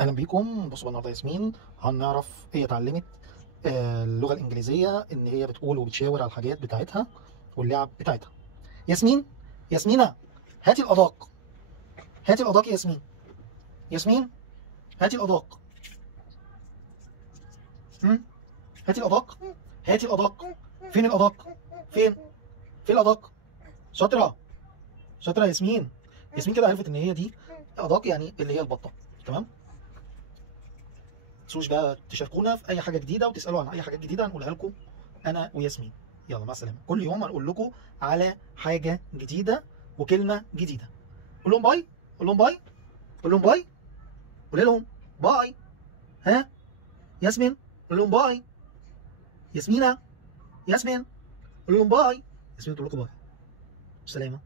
اهلا بيكم. بصوا بقى النهارده ياسمين هنعرف هي اتعلمت اللغه الانجليزيه ان هي بتقول وبتشاور على الحاجات بتاعتها واللعب بتاعتها. ياسمين، ياسمينة، هاتي الاداق، هاتي الاداق يا ياسمين. ياسمين، هاتي الاداق. هم؟ هاتي الاداق، هاتي الاداق. فين الاداق؟ فين؟ فين الاداق؟ شاطره، شاطره يا ياسمين. ياسمين كده عرفت ان هي دي اداق، يعني اللي هي البطه. تمام. تنسوش بقى تشاركونا في اي حاجه جديده وتسالوا عن اي حاجات جديده هنقولها لكم انا وياسمين. يلا مع السلامه. كل يوم هنقول لكم على حاجه جديده وكلمه جديده. قول لهم باي، قول لهم باي، قول لهم باي، قول لهم باي. ها ياسمين، قول لهم باي. ياسمينه، ياسمين، قول لهم باي. ياسمين تقول لكم باي. سلامه.